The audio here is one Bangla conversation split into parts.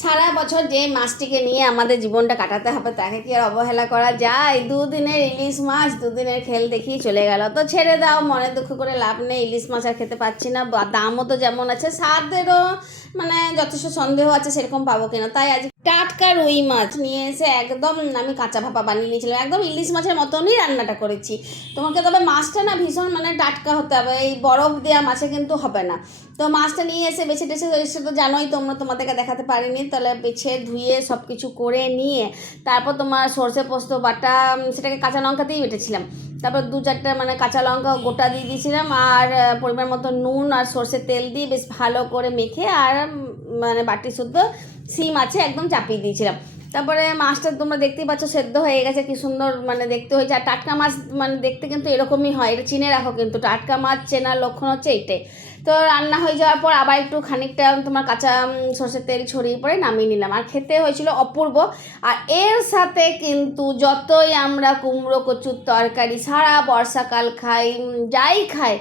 সারা বছর যে মাছটিকে নিয়ে আমাদের জীবনটা কাটাতে হবে তাকে কি আর অবহেলা করা যায়? দুদিনের ইলিশ মাছ, দুদিনের খেল দেখিয়ে চলে গেল। তো ছেড়ে দাও, মনে দুঃখ করে লাভ নেই। ইলিশ মাছ আর খেতে পাচ্ছি না, দামও তো যেমন আছে, স্বাদেরও মানে যথেষ্ট সন্দেহ আছে সেরকম পাবো কিনা। তাই আজ টাটকা রুই মাছ নিয়ে এসে একদম আমি কাঁচা ভাপা বানিয়ে নিয়েছিলাম, একদম ইলিশ মাছের মতনই রান্নাটা করেছি। তোমাকে তবে মাছটা না ভীষণ মানে টাটকা হতে হবে, এই বরফ দেওয়া মাছে কিন্তু হবে না। তো মাছটা নিয়ে এসে বেছে টেছে এসে তো জানোই, তোমাদেরকে দেখাতে পারিনি, তাহলে বেছে ধুয়ে সব কিছু করে নিয়ে তারপর তোমার সর্ষে পোস্ত বাটা, সেটাকে কাঁচা লঙ্কাতেই বেটেছিলাম। তারপর 2-4টা মানে কাঁচা লঙ্কা গোটা দিয়ে দিয়েছিলাম, আর পরিমাণ মতো নুন আর সর্ষের তেল দিয়ে বেশ ভালো করে মেখে, আর মানে বাটি শুদ্ধ সিম আছে একদম চাপিয়ে দিয়েছিলাম। তারপরে মাছটা তোমরা দেখতেই পাচ্ছ সেদ্ধ হয়ে গেছে, কি সুন্দর মানে দেখতে হয়েছে। আর টাটকা মাছ মানে দেখতে কিন্তু এরকমই হয়, এটা চিনে রাখো কিন্তু, টাটকা মাছ চেনার লক্ষণ হচ্ছে এইটাই। তো রান্না হয়ে যাওয়ার পর আবার একটু খানিকটা তোমার কাঁচা সর্ষের তেল ছড়িয়ে পরে নামিয়ে নিলাম, আর খেতে হয়েছিল অপূর্ব। আর এর সাথে কিন্তু যতই আমরা কুমড়ো কচুর তরকারি সারা বর্ষাকাল খাই, যাই খাই,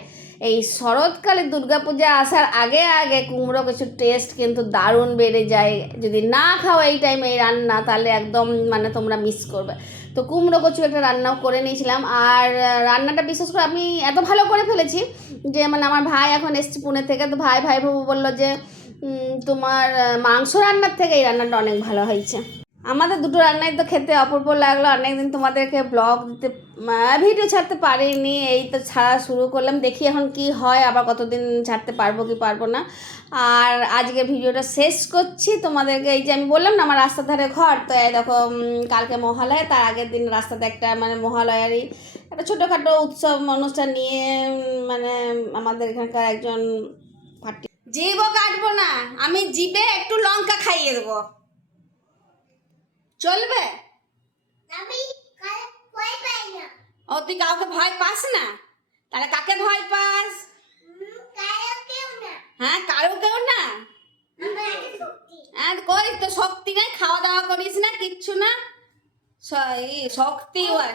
এই শরৎকালে দুর্গাপূজা আসার আগে আগে কুমড়ো কচুর টেস্ট কিন্তু দারুণ বেড়ে যায়। যদি না খাও এই টাইমে এই রান্না, তাহলে একদম মানে তোমরা মিস করবে। তো কুমড়ো কচু একটা রান্নাও করে নিয়েছিলাম, আর রান্নাটা বিশেষ করে আমি এত ভালো করে ফেলেছি যে মানে আমার ভাই এখন এসছে পুনে থেকে, তো ভাই বাবু বললো যে তোমার মাংস রান্নার থেকে এই রান্নাটা অনেক ভালো হয়েছে। আমাদের দুটো রান্নাই তো খেতে অপূর্ব লাগলো। অনেকদিন তোমাদেরকে ব্লগ দিতে ভিডিও ছাড়তে পারিনি, এই তো ছাড়া শুরু করলাম, দেখি এখন কি হয়, আবার কতদিন ছাড়তে পারবো কি পারবো না। আর আজকে ভিডিওটা শেষ করছি। তোমাদেরকে এই যে আমি বললাম না আমার রাস্তার ধারে ঘর, তো এই দেখো কালকে মহালয়া, তার আগের দিন রাস্তাতে একটা মানে মহালয়ারই একটা ছোটোখাটো উৎসব অনুষ্ঠান নিয়ে মানে আমাদের এখানকার একজন পার্টি। জিভও কাটবো না আমি, জিভে একটু লঙ্কা খাইয়ে দেবো, চলবে? ও তুই কাউকে ভয় পাস না? তাহলে কাকে ভয় পাস? হ্যাঁ, কারো কেউ না। আর কই তো শক্তি নাই, খাওয়া দাওয়া করিস না, কিচ্ছু না, শক্তি হয়।